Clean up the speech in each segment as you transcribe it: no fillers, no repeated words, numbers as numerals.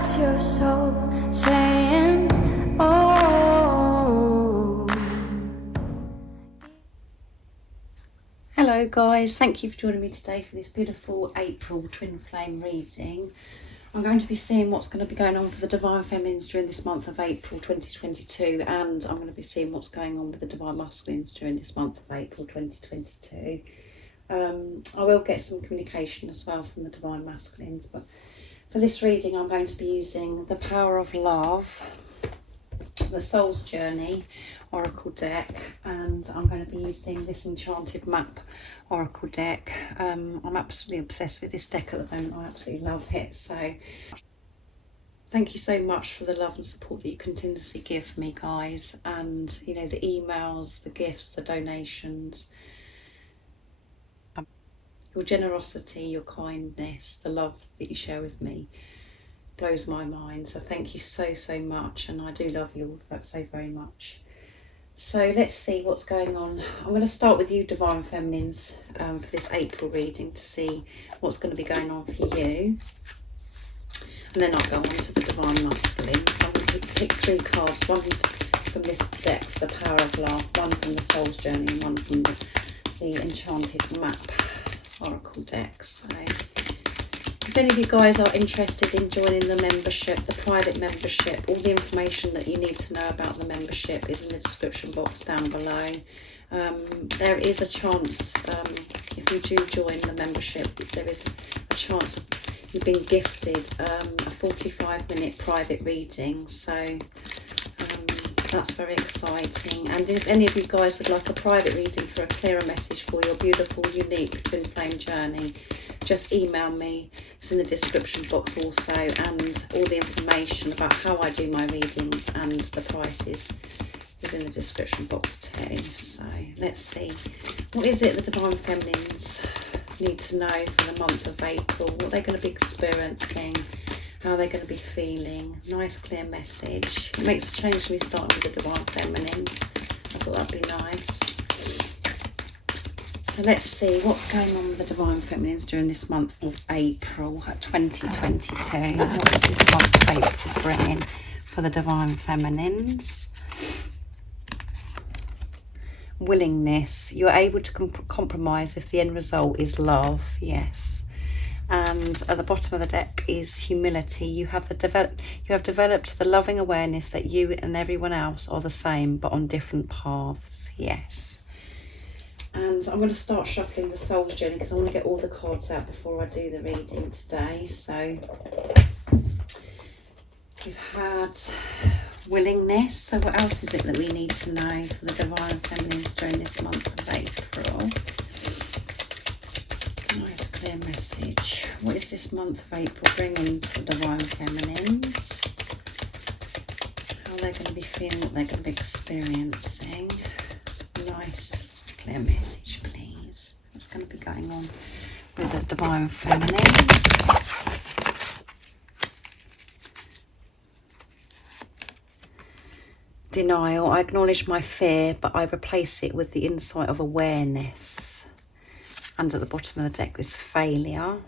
What's your soul saying? Oh. Hello guys, thank you for joining me today for this beautiful April twin flame reading. I'm going to be seeing what's going to be going on for the Divine Feminines during this month of April 2022, and I'm going to be seeing what's going on with the Divine Masculines during this month of April 2022. I will get some communication as well from the Divine Masculines, but for this reading I'm going to be using the Power of Love, the Soul's Journey Oracle deck, and I'm going to be using this Enchanted Map Oracle deck. I'm absolutely obsessed with this deck at the moment. I absolutely love it. So thank you so much for the love and support that you continuously give me, guys, and you know, the emails, the gifts, the donations, your generosity, your kindness, the love that you share with me blows my mind. So thank you so much, and I do love you all so very much. So let's see what's going on. I'm going to start with you, Divine Feminines, for this April reading to see what's going to be going on for you, and then I'll go on to the Divine Masculines. So I'm going to pick three cards, one from this deck, the Power of Love, one from the Soul's Journey, and one from the Enchanted Map Oracle deck. So if any of you guys are interested in joining the membership, the private membership, all the information that you need to know about the membership is in the description box down below. There is a chance, if you do join the membership, there is a chance you've been gifted a 45-minute private reading. So that's very exciting. And if any of you guys would like a private reading for a clearer message for your beautiful, unique twin flame journey, just email me. It's in the description box also, and all the information about how I do my readings and the prices is in the description box too. So let's see, what is it the Divine Feminines need to know for the month of April? What they're going to be experiencing, how they're going to be feeling. Nice clear message. It makes a change when we start with the Divine Feminines. I thought that'd be nice. So let's see what's going on with the Divine Feminines during this month of April 2022. What is this month of April bringing for the Divine Feminines? Willingness. You're able to compromise if the end result is love. Yes. And at the bottom of the deck is humility. You have developed the loving awareness that you and everyone else are the same but on different paths. Yes. And I'm going to start shuffling the Soul's Journey because I want to get all the cards out before I do the reading today. So we've had willingness. So what else is it that we need to know for the Divine Feminines during this month of April? Nice clear message. What is this month of April bringing for Divine Feminines? How they're going to be feeling, what they're going to be experiencing. Nice clear message, please. What's going to be going on with the Divine Feminines? Denial. I acknowledge my fear, but I replace it with the insight of awareness. And at the bottom of the deck is failure.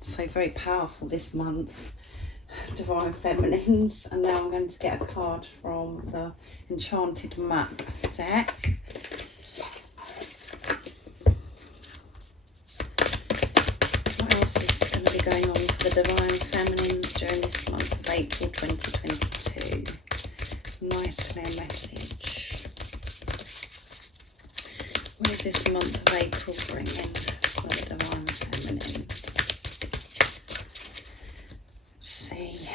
So very powerful this month, Divine Feminines. And now I'm going to get a card from the Enchanted Map deck. What else is going to be going on for the Divine Feminines during this month of April 2022? Nice clear message. What is this month of April bringing for the Divine Feminines? Let's see.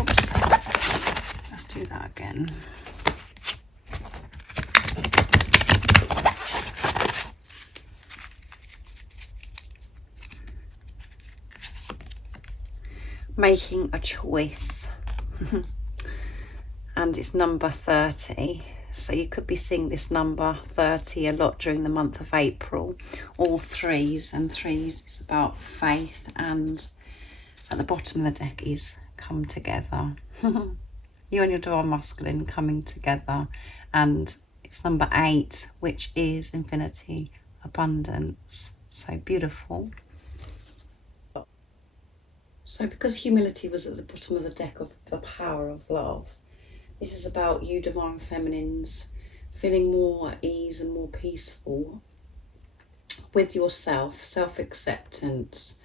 Oops. Let's do that again. Making a choice. And it's number 30, so you could be seeing this number 30 a lot during the month of April. All threes, and threes is about faith, and at the bottom of the deck is come together. You and your Divine Masculine coming together, and it's number 8, which is infinity, abundance. So beautiful. So because humility was at the bottom of the deck of the power of love, this is about you divine feminines feeling more at ease and more peaceful with yourself, self-acceptance,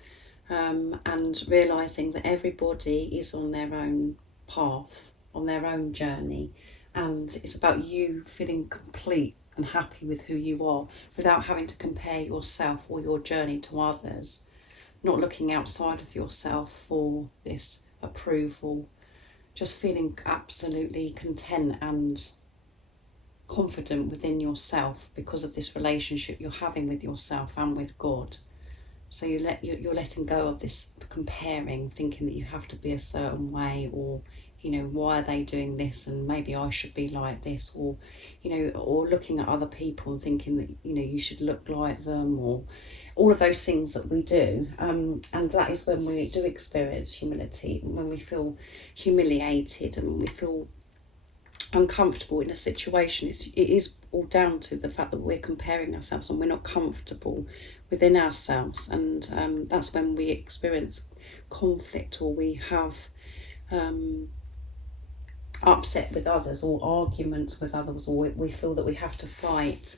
and realising that everybody is on their own path, on their own journey, and it's about you feeling complete and happy with who you are without having to compare yourself or your journey to others, not looking outside of yourself for this approval, just feeling absolutely content and confident within yourself because of this relationship you're having with yourself and with God. So you're letting go of this comparing, thinking that you have to be a certain way, or why are they doing this and maybe I should be like this, or or looking at other people and thinking that you should look like them, or all of those things that we do, and that is when we do experience humility, when we feel humiliated and we feel uncomfortable in a situation. It is all down to the fact that we're comparing ourselves and we're not comfortable within ourselves, and that's when we experience conflict, or we have upset with others, or arguments with others, or we feel that we have to fight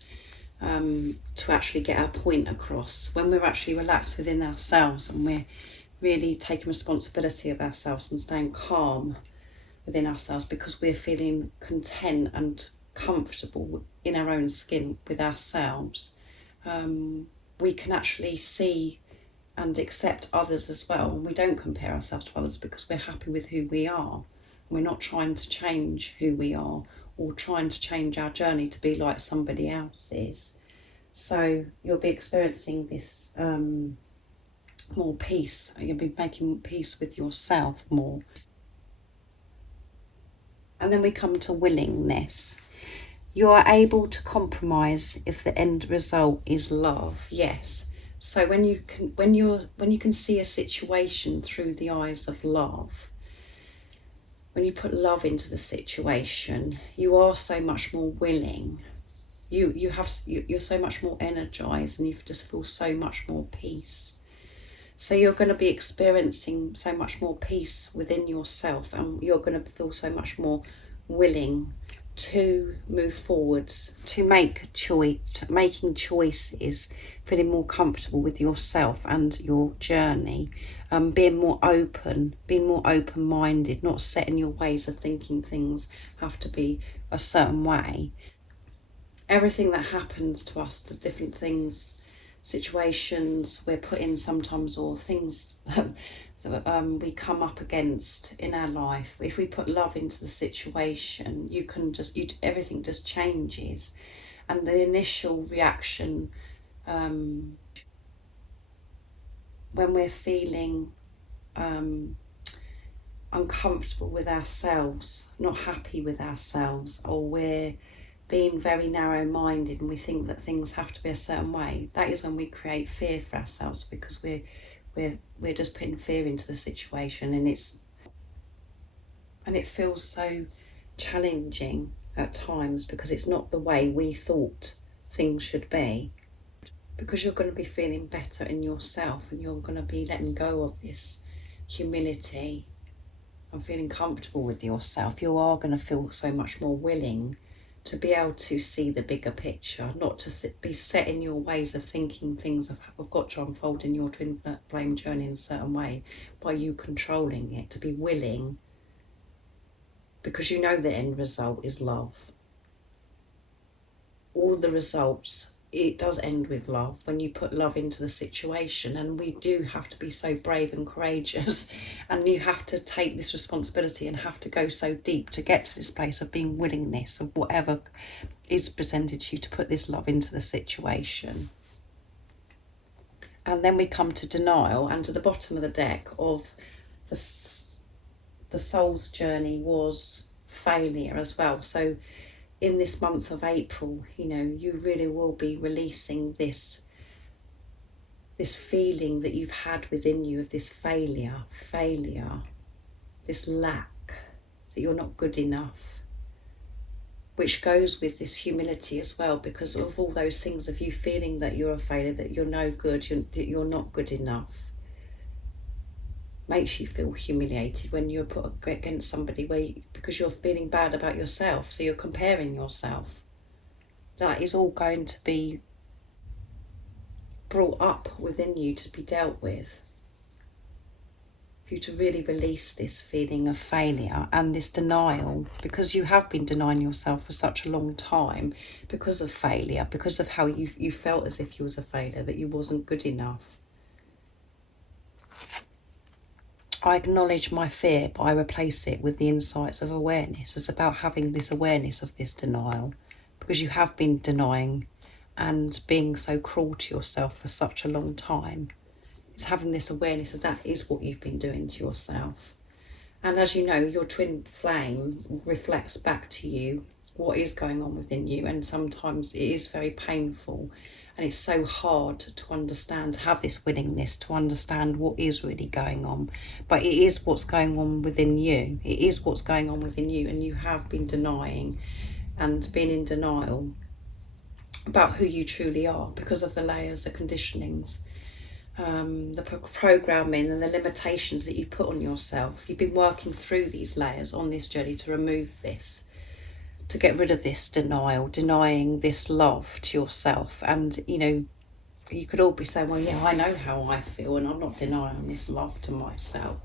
to actually get our point across, when we're actually relaxed within ourselves and we're really taking responsibility of ourselves and staying calm within ourselves because we're feeling content and comfortable in our own skin with ourselves. We can actually see and accept others as well, and we don't compare ourselves to others because we're happy with who we are. We're not trying to change who we are or trying to change our journey to be like somebody else's. So you'll be experiencing this more peace. You'll be making peace with yourself more. And then we come to willingness. You are able to compromise if the end result is love. Yes. So when you can see a situation through the eyes of love, when you put love into the situation, you are so much more willing. You're so much more energized, and you just feel so much more peace. So you're going to be experiencing so much more peace within yourself, and you're going to feel so much more willing to move forwards, to making choices, feeling more comfortable with yourself and your journey, being more open-minded, not set in your ways of thinking things have to be a certain way. Everything that happens to us, the different things, situations we're put in sometimes, or things that we come up against in our life, if we put love into the situation, everything just changes. And the initial reaction, when we're feeling uncomfortable with ourselves, not happy with ourselves, or we're being very narrow-minded and we think that things have to be a certain way, that is when we create fear for ourselves, because we're just putting fear into the situation, and it feels so challenging at times because it's not the way we thought things should be. Because you're going to be feeling better in yourself, and you're going to be letting go of this humility and feeling comfortable with yourself, you are going to feel so much more willing to be able to see the bigger picture, not to be set in your ways of thinking things have got to unfold in your twin flame journey in a certain way by you controlling it, to be willing, because you know the end result is love. All the results, it does end with love when you put love into the situation, and we do have to be so brave and courageous, and you have to take this responsibility and have to go so deep to get to this place of being willingness of whatever is presented to you, to put this love into the situation. And then we come to denial, and to the bottom of the deck of the soul's journey was failure as well. So in this month of April, you really will be releasing this feeling that you've had within you of this failure, this lack, that you're not good enough, which goes with this humility as well, because of all those things of you feeling that you're a failure, that you're no good, that you're not good enough. makes you feel humiliated when you're put against somebody because you're feeling bad about yourself, so you're comparing yourself. That is all going to be brought up within you to be dealt with. For you to really release this feeling of failure and this denial, because you have been denying yourself for such a long time because of failure, because of how you felt as if you was a failure, that you wasn't good enough. I acknowledge my fear, but I replace it with the insights of awareness. It's about having this awareness of this denial, because you have been denying and being so cruel to yourself for such a long time. It's having this awareness that is what you've been doing to yourself. And as you know, your twin flame reflects back to you what is going on within you, and sometimes it is very painful, and it's so hard to understand, to have this willingness to understand what is really going on. But it is what's going on within you. It is what's going on within you, and you have been denying and been in denial about who you truly are because of the layers, the conditionings, the programming and the limitations that you put on yourself. You've been working through these layers on this journey to remove this, to get rid of this denial, denying this love to yourself. And, you know, you could all be saying, well, yeah, I know how I feel and I'm not denying this love to myself.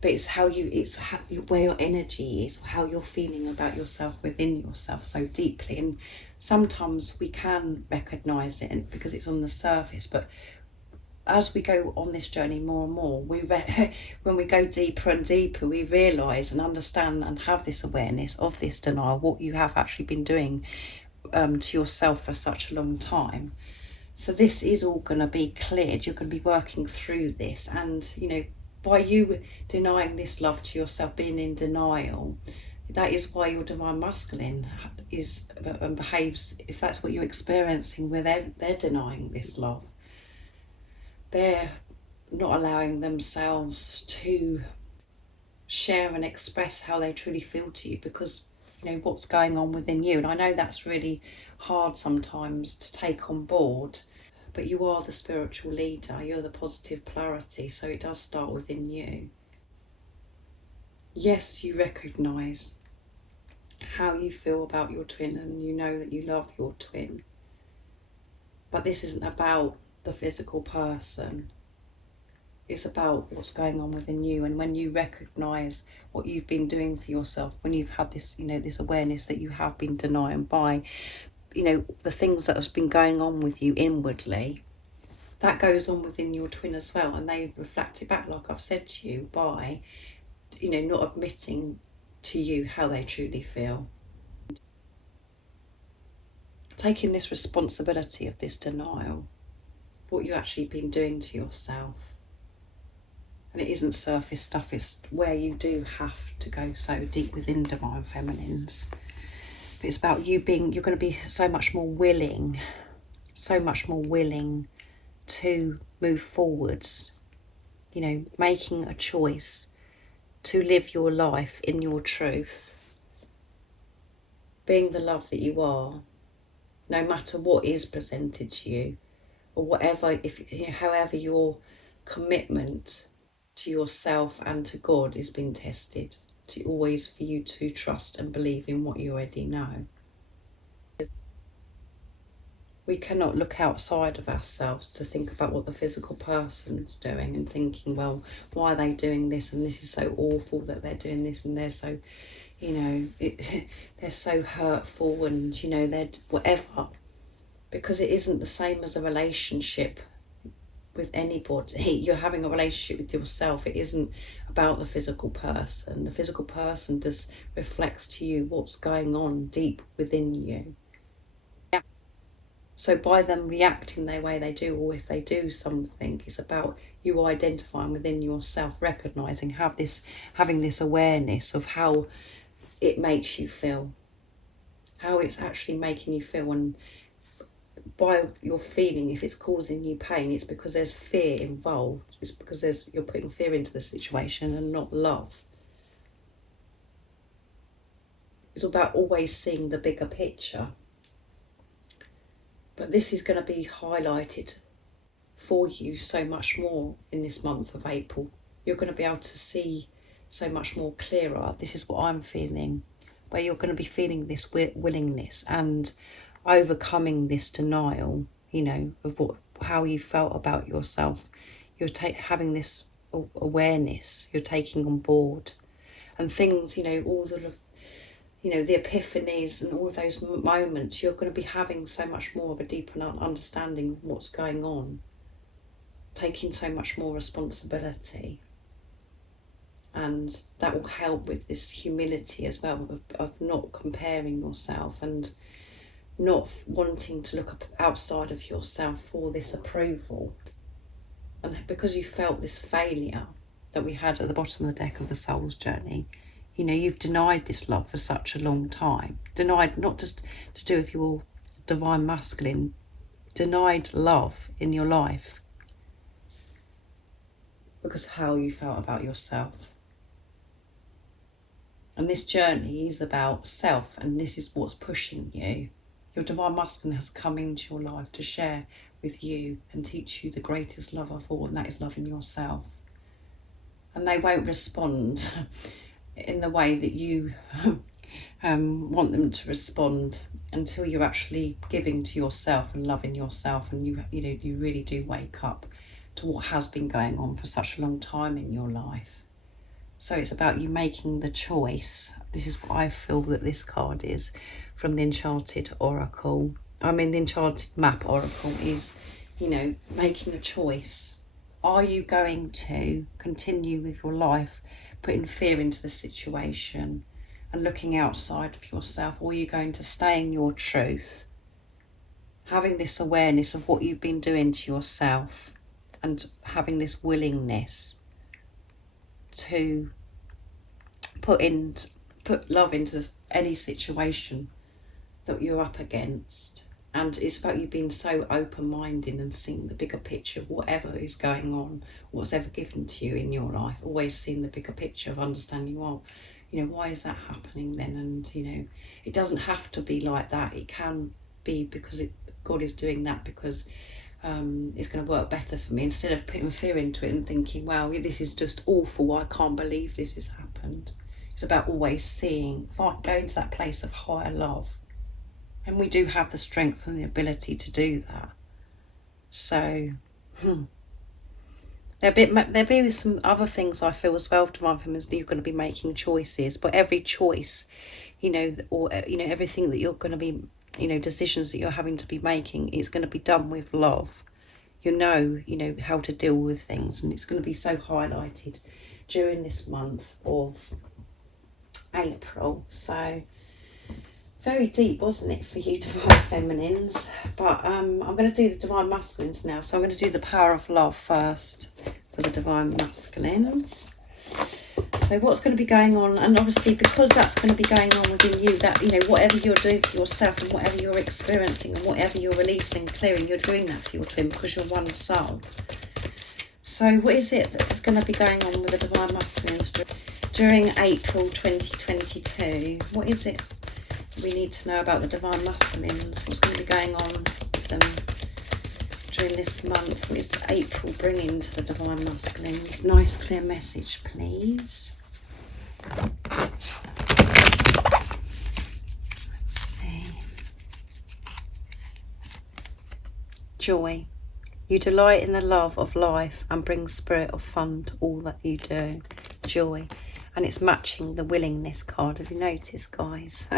But it's where your energy is, how you're feeling about yourself within yourself so deeply. And sometimes we can recognise it because it's on the surface, but as we go on this journey more and more, when we go deeper and deeper, we realise and understand and have this awareness of this denial, what you have actually been doing to yourself for such a long time. So this is all going to be cleared. You're going to be working through this, and, you know, by you denying this love to yourself, being in denial, that is why your divine masculine is and behaves, if that's what you're experiencing, where they're denying this love. They're not allowing themselves to share and express how they truly feel to you because, you know, what's going on within you. And I know that's really hard sometimes to take on board, but you are the spiritual leader, you're the positive polarity, so it does start within you. Yes, you recognise how you feel about your twin and you know that you love your twin, but this isn't about the physical person. It's about what's going on within you. And when you recognise what you've been doing for yourself, when you've had this, you know, this awareness that you have been denying by, you know, the things that have been going on with you inwardly, that goes on within your twin as well, and they reflect it back, like I've said to you, by, you know, not admitting to you how they truly feel. Taking this responsibility of this denial, what you've actually been doing to yourself. And it isn't surface stuff, it's where you do have to go so deep within divine feminines. But it's about you being, you're going to be so much more willing to move forwards, you know, making a choice to live your life in your truth, being the love that you are, no matter what is presented to you, or whatever, if you know, however your commitment to yourself and to God is being tested, to always for you to trust and believe in what you already know. We cannot look outside of ourselves to think about what the physical person's doing and thinking, well, why are they doing this, and this is so awful that they're doing this, and they're so, you know, they're so hurtful, and, you know, they're whatever. Because it isn't the same as a relationship with anybody. You're having a relationship with yourself. It isn't about the physical person. The physical person just reflects to you what's going on deep within you. Yeah. So by them reacting the way they do, or if they do something, it's about you identifying within yourself, recognising, having this awareness of how it makes you feel, how it's actually making you feel. And by your feeling, if it's causing you pain, it's because there's fear involved. It's because you're putting fear into the situation and not love. It's about always seeing the bigger picture. But this is going to be highlighted for you so much more in this month of April you're going to be able to see so much more clearer. This is what I'm feeling, where you're going to be feeling this willingness and overcoming this denial, you know, of how you felt about yourself. You're having this awareness, you're taking on board, and things, you know, all the, you know, the epiphanies and all of those moments, you're going to be having so much more of a deeper understanding of what's going on, taking so much more responsibility. And that will help with this humility as well, of not comparing yourself and not wanting to look up outside of yourself for this approval. And because you felt this failure that we had at the bottom of the deck of the soul's journey, you know, you've denied this love for such a long time. Denied, not just to do with your divine masculine, denied love in your life because of how you felt about yourself. And this journey is about self, and this is what's pushing you. Your divine masculine has come into your life to share with you and teach you the greatest love of all, and that is loving yourself. And they won't respond in the way that you want them to respond until you're actually giving to yourself and loving yourself, and you know, you really do wake up to what has been going on for such a long time in your life. So it's about you making the choice. This is what I feel that this card is from the Enchanted Oracle. I mean, the Enchanted Map Oracle is, you know, making a choice. Are you going to continue with your life putting fear into the situation and looking outside of yourself, or are you going to stay in your truth, having this awareness of what you've been doing to yourself and having this willingness to put love into any situation that you're up against? And it's about you being so open-minded and seeing the bigger picture of whatever is going on, what's ever given to you in your life, always seeing the bigger picture of understanding, well, you know, why is that happening then? And, you know, it doesn't have to be like that. It can be because God is doing that because it's going to work better for me, instead of putting fear into it and thinking, wow, this is just awful, I can't believe this has happened. It's about always seeing, going to that place of higher love. And we do have the strength and the ability to do that. So, there'll be some other things I feel as well, Divine Feminines, that you're going to be making choices. But every choice, you know, or, you know, everything that you're going to be, you know, decisions that you're having to be making is going to be done with love. You know how to deal with things, and it's going to be so highlighted during this month of April. So very deep, wasn't it, for you Divine Feminines? But I'm going to do the Divine Masculines now. So I'm going to do the Power of Love first for the Divine Masculines. So what's going to be going on, and obviously because that's going to be going on within you, that, you know, whatever you're doing for yourself and whatever you're experiencing and whatever you're releasing, clearing, you're doing that for your twin because you're one soul. So what is it that's going to be going on with the Divine Masculines during April 2022? What is it we need to know about the Divine Masculines? What's going to be going on with them during this month? What is April bringing to the Divine Masculines? Nice clear message, please. Let's see. Joy. You delight in the love of life and bring spirit of fun to all that you do. Joy. And it's matching the willingness card. Have you noticed, guys?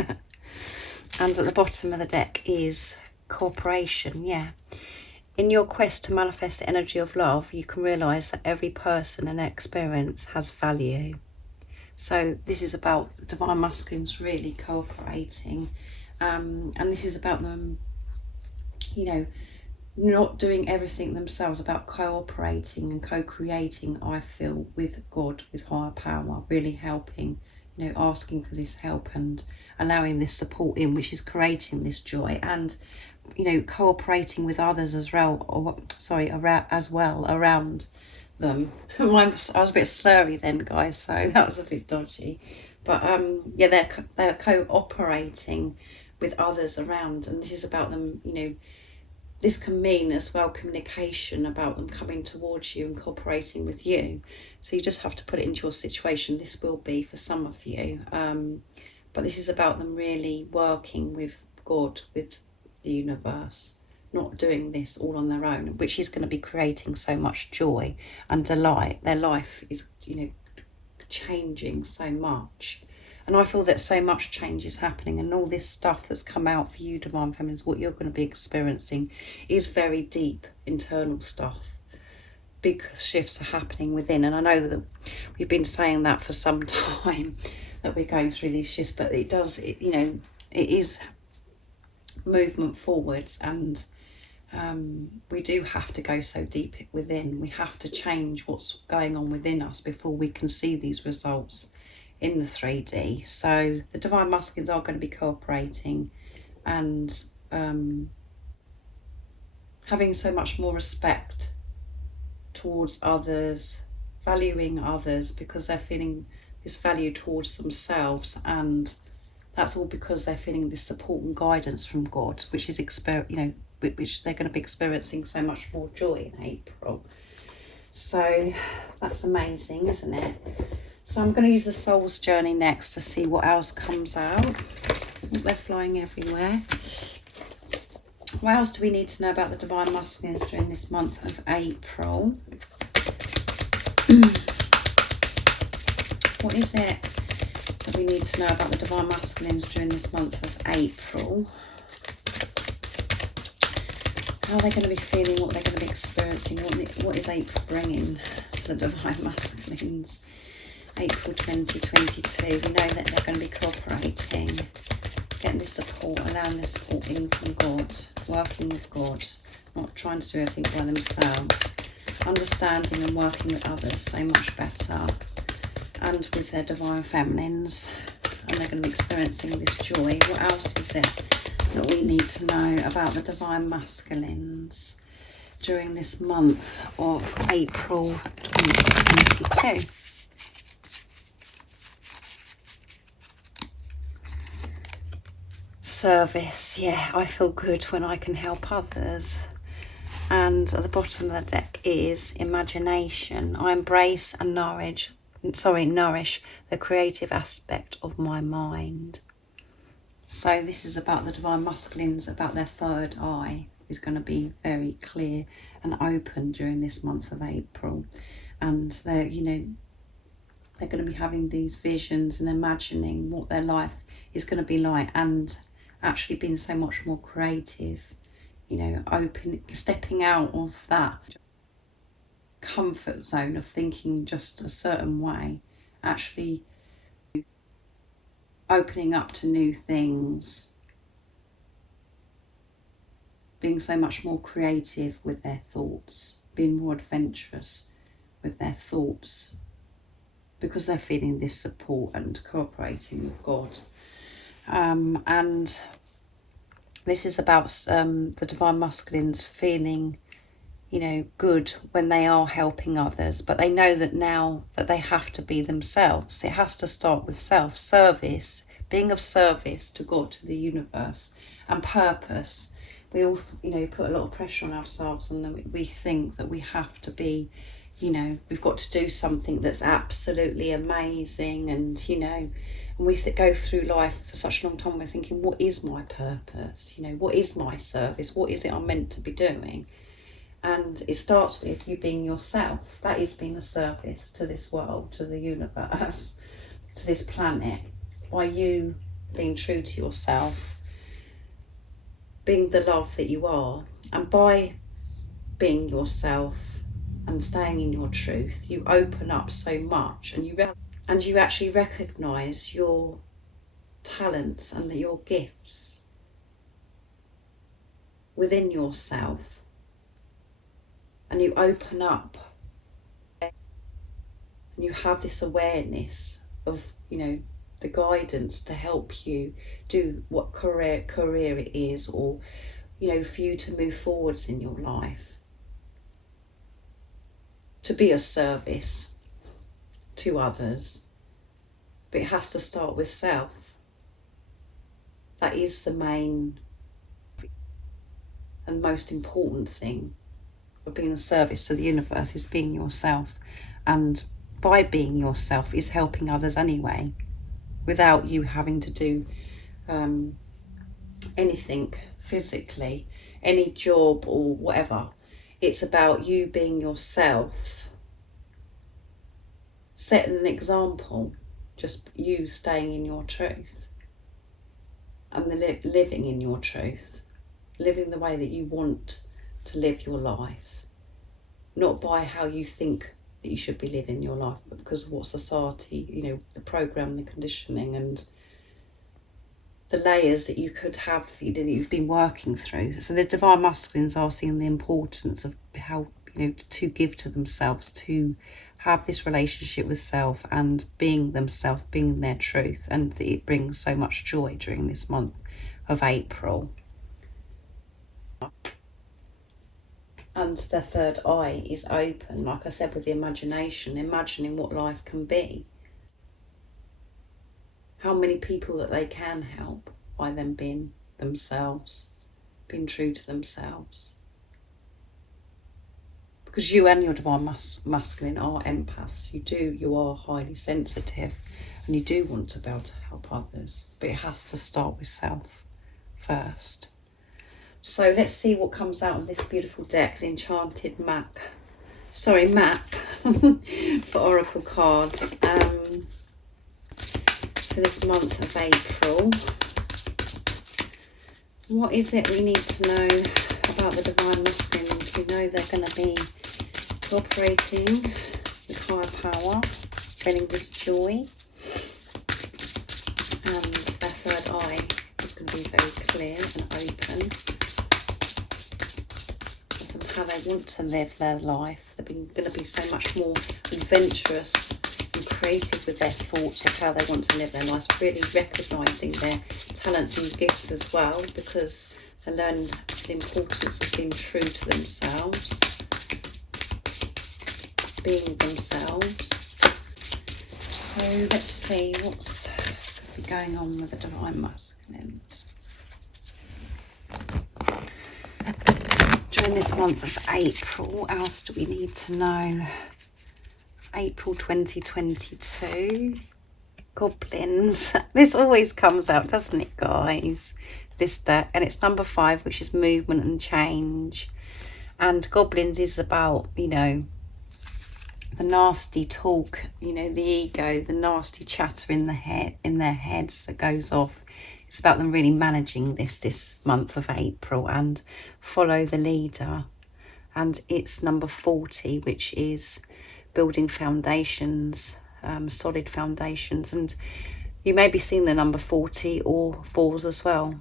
And at the bottom of the deck is cooperation. Yeah. In your quest to manifest the energy of love, you can realise that every person and experience has value. So this is about the Divine Masculines really cooperating. And this is about them, you know, not doing everything themselves, about cooperating and co-creating, I feel, with God, with higher power, really helping, you know, asking for this help and allowing this support in, which is creating this joy, and, you know, cooperating with others as well, around them. I was a bit slurry then, guys, so that was a bit dodgy. But yeah, they're cooperating with others around, and this is about them, you know, this can mean as well communication about them coming towards you and cooperating with you. So you just have to put it into your situation. This will be for some of you, but this is about them really working with God, with the universe, not doing this all on their own, which is going to be creating so much joy and delight. Their life is, changing so much. And I feel that so much change is happening, and all this stuff that's come out for you, Divine Feminines, what you're going to be experiencing is very deep internal stuff. Big shifts are happening within. And I know that we've been saying that for some time, that we're going through these shifts, but it is movement forwards, and we do have to go so deep within. We have to change what's going on within us before we can see these results in the 3D. So the Divine Masculines are going to be cooperating and having so much more respect towards others, valuing others, because they're feeling this value towards themselves, and that's all because they're feeling this support and guidance from God, which is which they're going to be experiencing so much more joy in April. So that's amazing, isn't it? So I'm going to use the Soul's Journey next to see what else comes out. They're flying everywhere. What else do we need to know about the Divine Masculines during this month of April? What is it that we need to know about the Divine Masculines during this month of April? How are they going to be feeling? What they're going to be experiencing? What is April bringing for the Divine Masculines? April 2022. We know that they're going to be cooperating, getting this support, allowing this support in from God, working with God, not trying to do everything by themselves, understanding and working with others so much better, and with their Divine Feminines, and they're going to be experiencing this joy. What else is it that we need to know about the Divine Masculines during this month of April 2022? Service. Yeah, I feel good when I can help others. And at the bottom of the deck is imagination. I embrace and nourish the creative aspect of my mind. So this is about the Divine Masculines, about their third eye is going to be very clear and open during this month of April. And they're going to be having these visions and imagining what their life is going to be like, and actually being so much more creative, open, stepping out of that comfort zone of thinking just a certain way, actually opening up to new things, being so much more creative with their thoughts, being more adventurous with their thoughts, because they're feeling this support and cooperating with God. And this is about the Divine Masculines feeling, good when they are helping others, but they know that now that they have to be themselves. It has to start with self-service, being of service to God, to the universe, and purpose. We all, put a lot of pressure on ourselves, and we think that we have to be, we've got to do something that's absolutely amazing, and, and we go through life for such a long time, we're thinking, what is my purpose? What is my service? What is it I'm meant to be doing? And it starts with you being yourself. That is being a service to this world, to the universe, to this planet, by you being true to yourself, being the love that you are. And by being yourself and staying in your truth, you open up so much, and you actually recognise your talents and your gifts within yourself, and you open up and you have this awareness of the guidance to help you do what career it is, or for you to move forwards in your life, to be of service to others. But it has to start with self. That is the main. and most important thing of being of service to the universe is being yourself. And by being yourself is helping others anyway, without you having to do anything physically, any job or whatever. It's about you being yourself, setting an example, just you staying in your truth and living in your truth, living the way that you want to live your life, not by how you think that you should be living your life, but because of what society, you know, the program, the conditioning and the layers that you could have, you know, that you've been working through. So the divine masculines are seeing the importance of how, you know, to give to themselves, to have this relationship with self and being themselves, being their truth, and it brings so much joy during this month of April. And their third eye is open, like I said, with the imagination, imagining what life can be. How many people that they can help by them being themselves, being true to themselves. Because you and your divine masculine are empaths. You are highly sensitive, and you do want to be able to help others, but it has to start with self first. So let's see what comes out of this beautiful deck, the Enchanted map for Oracle cards. For this month of April, what is it we need to know about the divine masculines? We know they're going to be cooperating with higher power, feeling this joy, and their third eye is going to be very clear and open of how they want to live their life. They're going to be so much more adventurous and creative with their thoughts of how they want to live their lives, really recognising their talents and gifts as well, because they learn the importance of being true to themselves, being themselves. So let's see what's going to be going on with the divine masculines during this month of April. What else do we need to know? April 2022, goblins. This always comes out, doesn't it, guys? This deck, and it's number 5, which is movement and change. And goblins is about, you know, the nasty talk, you know, the ego, the nasty chatter in their heads that goes off. It's about them really managing this month of April, and follow the leader. And it's number 40, which is building foundations, solid foundations. And you may be seeing the number 40 or 4s as well.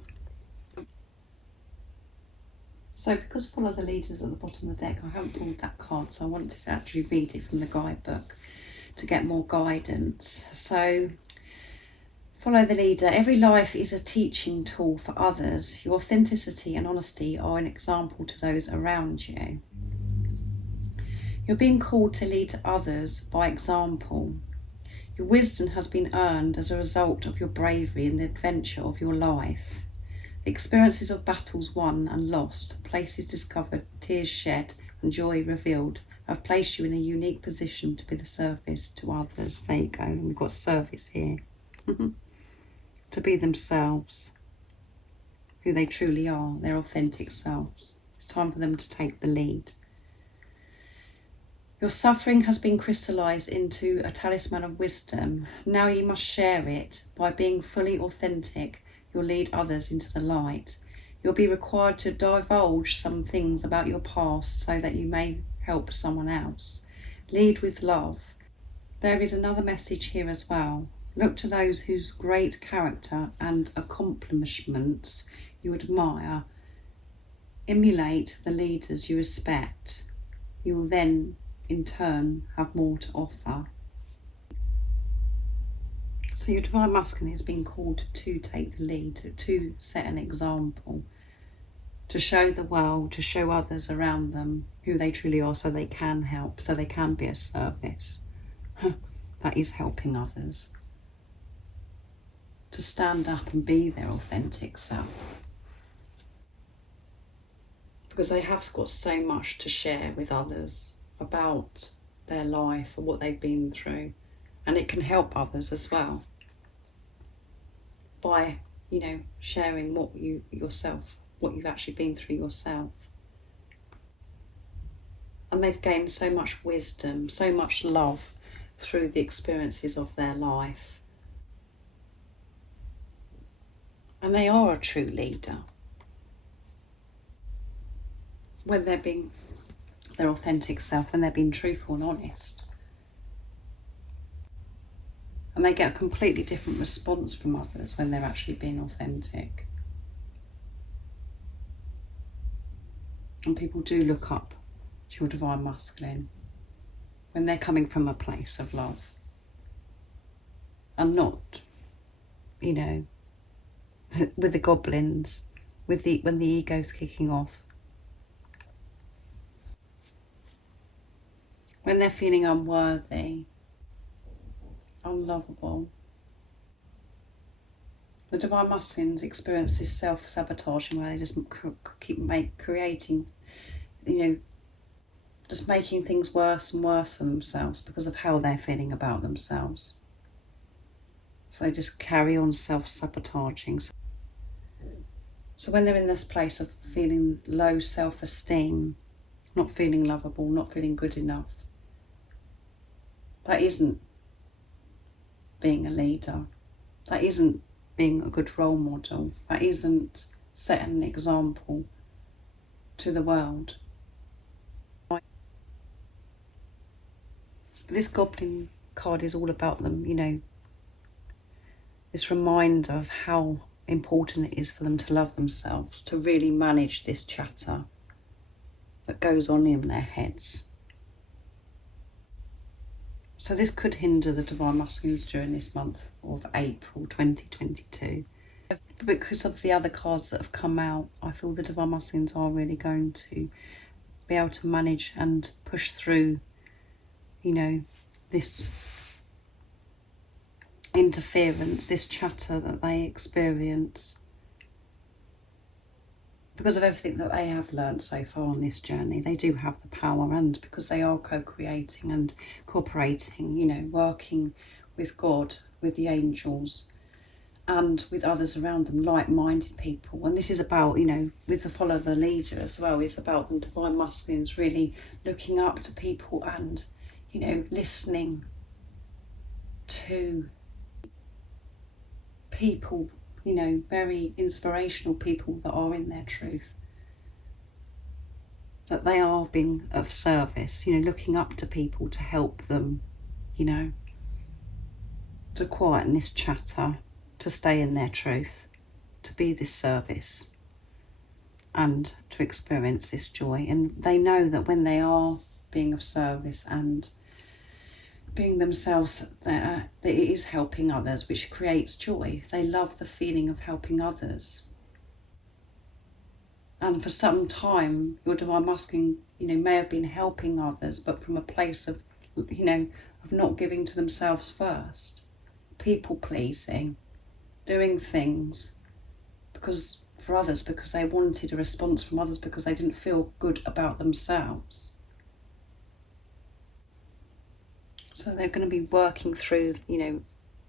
So because follow the leaders at the bottom of the deck, I haven't pulled that card, so I wanted to actually read it from the guidebook to get more guidance. So follow the leader. Every life is a teaching tool for others. Your authenticity and honesty are an example to those around you. You're being called to lead others by example. Your wisdom has been earned as a result of your bravery in the adventure of your life. The experiences of battles won and lost, places discovered, tears shed, and joy revealed have placed you in a unique position to be the service to others. There you go, we've got service here. To be themselves, who they truly are, their authentic selves. It's time for them to take the lead. Your suffering has been crystallised into a talisman of wisdom. Now you must share it. By being fully authentic, you'll lead others into the light. You'll be required to divulge some things about your past so that you may help someone else. Lead with love. There is another message here as well. Look to those whose great character and accomplishments you admire. Emulate the leaders you respect. You will then in turn have more to offer. So your divine masculine is being called to take the lead, to set an example, to show the world, to show others around them who they truly are, so they can help, so they can be a service. That is helping others to stand up and be their authentic self. because they have got so much to share with others about their life or what they've been through, and it can help others as well by, you know, sharing what you've actually been through yourself. And they've gained so much wisdom, so much love through the experiences of their life. And they are a true leader when they're being their authentic self, when they're being truthful and honest. And they get a completely different response from others when they're actually being authentic. And people do look up to your divine masculine when they're coming from a place of love. And not, you know, with the goblins, when the ego's kicking off. When they're feeling unworthy, unlovable. The divine masculines experience this self-sabotaging where they just keep creating, you know, just making things worse and worse for themselves because of how they're feeling about themselves. So they just carry on self-sabotaging. So when they're in this place of feeling low self-esteem, not feeling lovable, not feeling good enough, that isn't being a leader. That isn't being a good role model. That isn't setting an example to the world. This Goblin card is all about them, you know, this reminder of how important it is for them to love themselves, to really manage this chatter that goes on in their heads. So this could hinder the divine masculines during this month of April 2022. But because of the other cards that have come out, I feel the divine masculines are really going to be able to manage and push through, you know, this interference, this chatter that they experience because of everything that they have learned so far on this journey. They do have the power, and because they are co-creating and cooperating, you know, working with God, with the angels, and with others around them, like-minded people. And this is about, you know, with the follow the leader as well, it's about the divine masculines really looking up to people and, you know, listening to people, you know, very inspirational people that are in their truth, that they are being of service, you know, looking up to people to help them, you know, to quieten this chatter, to stay in their truth, to be this service and to experience this joy. And they know that when they are being of service and being themselves, that it is helping others, which creates joy. They love the feeling of helping others. And for some time, your divine masculine, you know, may have been helping others, but from a place of, you know, of not giving to themselves first. People pleasing, doing things because for others, because they wanted a response from others, because they didn't feel good about themselves. So they're going to be working through, you know,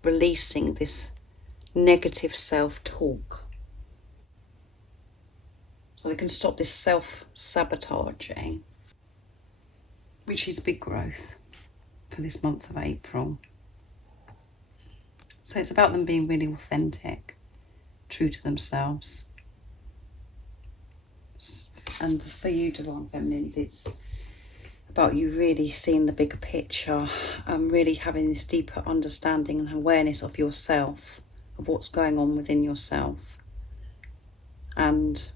releasing this negative self-talk. So they can stop this self-sabotaging, which is big growth for this month of April. So it's about them being really authentic, true to themselves. And for you, divine feminines, it's about you really seeing the bigger picture, really having this deeper understanding and awareness of yourself, of what's going on within yourself, and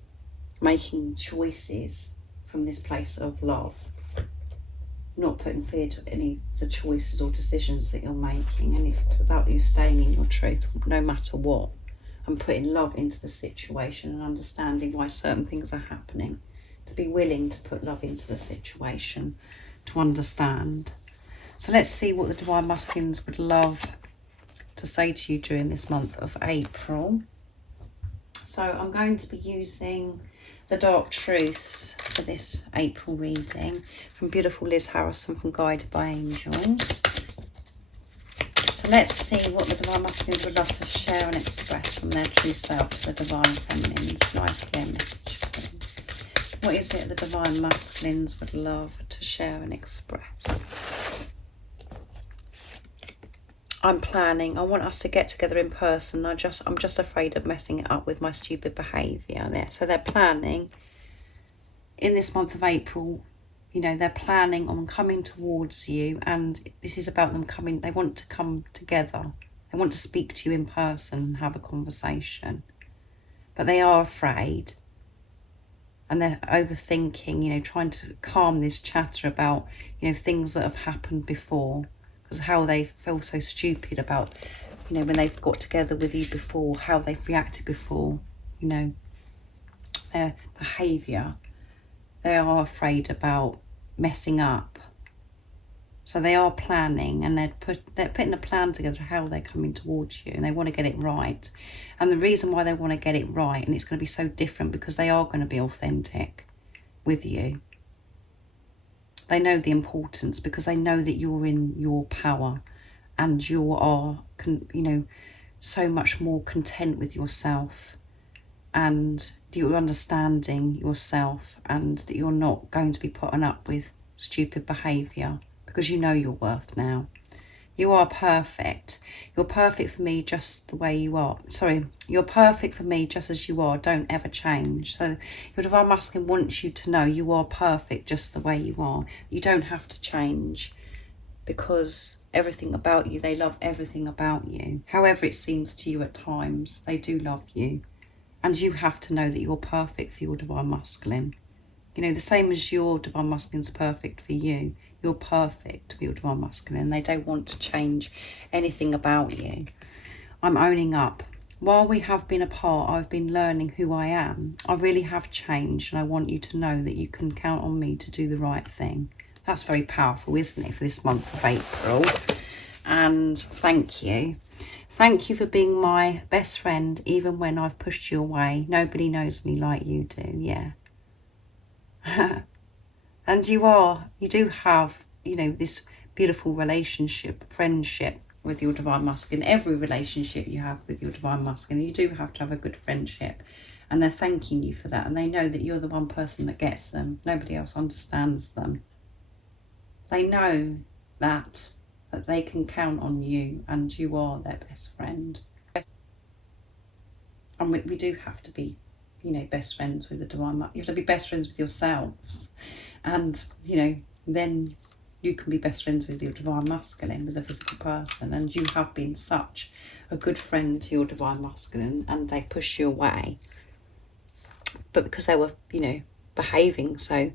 making choices from this place of love, not putting fear to any of the choices or decisions that you're making. And it's about you staying in your truth no matter what, and putting love into the situation and understanding why certain things are happening, to be willing to put love into the situation, to understand. So let's see what the divine masculines would love to say to you during this month of April. So I'm going to be using the Dark Truths for this April reading from beautiful Liz Harrison from Guided by Angels. So let's see what the Divine Masculines would love to share and express from their true self to the Divine Feminines. Nice clear message, please. What is it the Divine Masculines would love to share and express? I'm planning. I want us to get together in person. I'm just afraid of messing it up with my stupid behaviour there. So they're planning in this month of April. You know, they're planning on coming towards you, and this is about them coming. They want to come together. They want to speak to you in person and have a conversation. But they are afraid. And they're overthinking, you know, trying to calm this chatter about, you know, things that have happened before. Because how they feel so stupid about, you know, when they've got together with you before, how they've reacted before, you know, their behaviour. They are afraid about messing up. So they are planning, and they're putting a plan together how they're coming towards you, and they want to get it right. And the reason why they want to get it right, and it's going to be so different, because they are going to be authentic with you. They know the importance, because they know that you're in your power, and you are, you know, so much more content with yourself, and you're understanding yourself, and that you're not going to be putting up with stupid behaviour, because you know your worth now. You are perfect. You're perfect for me just the way you are. Sorry, you're perfect for me just as you are. Don't ever change. So your Divine Masculine wants you to know you are perfect just the way you are. You don't have to change, because everything about you, they love everything about you. However it seems to you at times, they do love you. And you have to know that you're perfect for your Divine Masculine. You know, the same as your Divine Masculine's perfect for you. You're perfect for your Divine Masculine. They don't want to change anything about you. I'm owning up. While we have been apart, I've been learning who I am. I really have changed, and I want you to know that you can count on me to do the right thing. That's very powerful, isn't it, for this month of April? And thank you. Thank you for being my best friend, even when I've pushed you away. Nobody knows me like you do, yeah. And you do have, you know, this beautiful relationship, friendship with your Divine Masculine. Every relationship you have with your Divine Masculine, you do have to have a good friendship. And they're thanking you for that. And they know that you're the one person that gets them. Nobody else understands them. They know that they can count on you, and you are their best friend. And we do have to be, you know, best friends with the Divine Masculine. You have to be best friends with yourselves. And, you know, then you can be best friends with your Divine Masculine, with a physical person. And you have been such a good friend to your Divine Masculine, and they push you away. But because they were, you know, behaving so,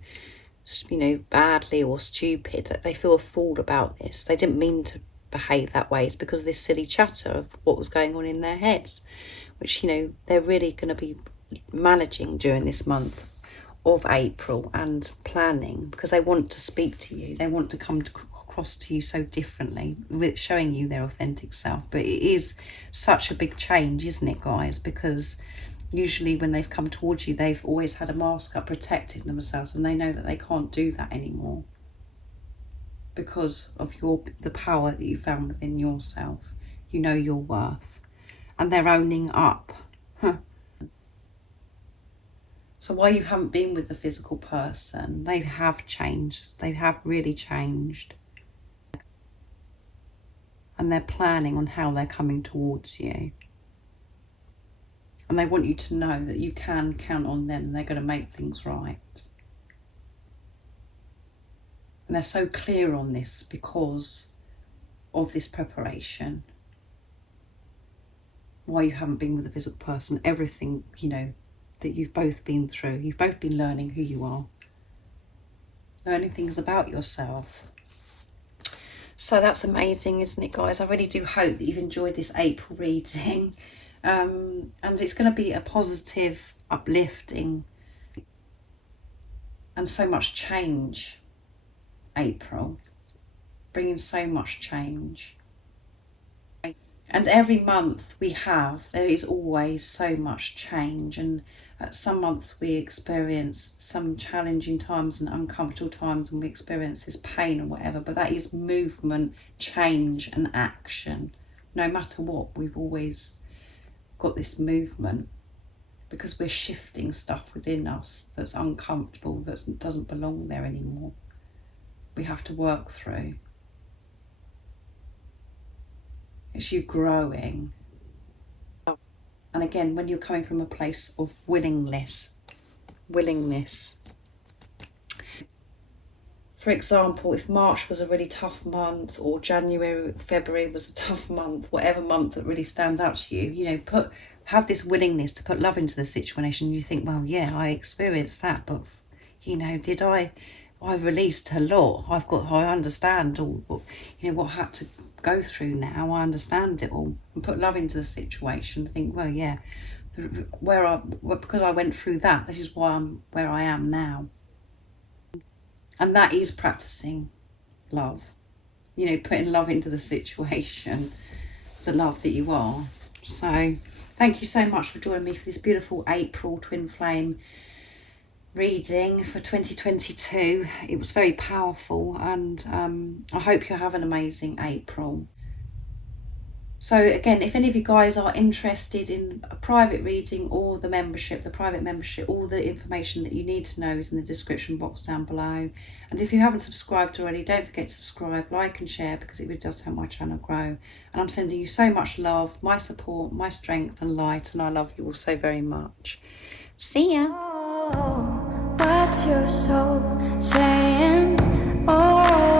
you know, badly or stupid, that they feel a fool about this. They didn't mean to behave that way. It's because of this silly chatter of what was going on in their heads, which, you know, they're really going to be managing during this month of April and planning, because they want to speak to you. They want to come across to you so differently, with showing you their authentic self. But it is such a big change, isn't it, guys? Because usually when they've come towards you, they've always had a mask up, protecting themselves, and they know that they can't do that anymore because of the power that you found within yourself. You know your worth, and they're owning up. So while you haven't been with the physical person, they have changed. They have really changed. And they're planning on how they're coming towards you. And they want you to know that you can count on them. They're going to make things right. And they're so clear on this because of this preparation. While you haven't been with a physical person, everything, you know, that you've both been through. You've both been learning who you are. Learning things about yourself. So that's amazing, isn't it, guys? I really do hope that you've enjoyed this April reading. And it's going to be a positive, uplifting, and so much change. April. Bringing so much change. And every month there is always so much change, and Some months we experience some challenging times and uncomfortable times, and we experience this pain or whatever, but that is movement, change and action. No matter what, we've always got this movement, because we're shifting stuff within us that's uncomfortable, that doesn't belong there anymore. We have to work through. It's you growing. And again, when you're coming from a place of willingness. For example, if March was a really tough month, or January, February was a tough month, whatever month that really stands out to you, you know, have this willingness to put love into the situation. You think, well, yeah, I experienced that, but you know, I released a lot. I understand all, you know, what I had to go through now. I understand it all, and put love into the situation. Think, well, yeah, because I went through that, this is why I'm where I am now. And that is practicing love, you know, putting love into the situation, the love that you are. So thank you so much for joining me for this beautiful April twin flame reading for 2022. It was very powerful, and I hope you have an amazing April. So again, if any of you guys are interested in a private reading or the private membership, all the information that you need to know is in the description box down below. And if you haven't subscribed already, don't forget to subscribe, like and share, because it really does help my channel grow. And I'm sending you so much love, my support, my strength and light, and I love you all so very much. See ya. Oh, what's your soul saying? Oh.